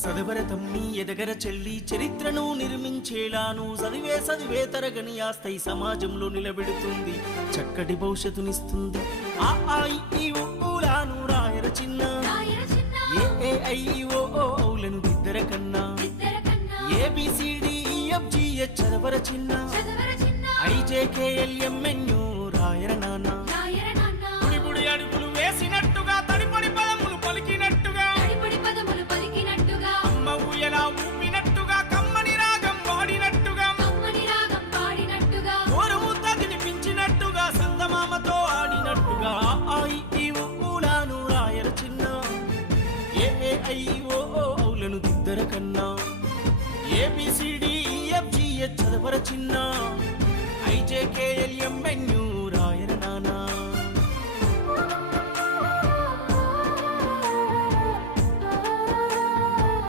సదవర తమ్మి ఎదగర చెల్లి చరిత్రను నిర్మించేలాను చదివే తరగని ఆస్తై సమాజంలో నిలబెడుతుంది చక్కటి భవిష్యత్తునిస్తుంది ఆ ఈ ఊలాను రాయర చిన్న ఏ ఐ ఓ ఔలను ఇద్దర కన్నా ABCDEFGH చదవర చిన్న IJKLMNO రాయర నాన్న గుడి అడుగులు వేసినట్టుగా తడిపడి పదములు పలికినట్టుగా అమ్మ ఊయలా ఊపినట్టుగా కమ్మని రాగం పాడినట్టుగా గోరుముద్ద తినిపించినట్టుగా సందమామతో ఆడినట్టుగా ఈ ఊలాను రాయర చిన్న AAIO ఔలను దిద్దర కన్నా ABCDEFGH చదవర చిన్న IJKLMNO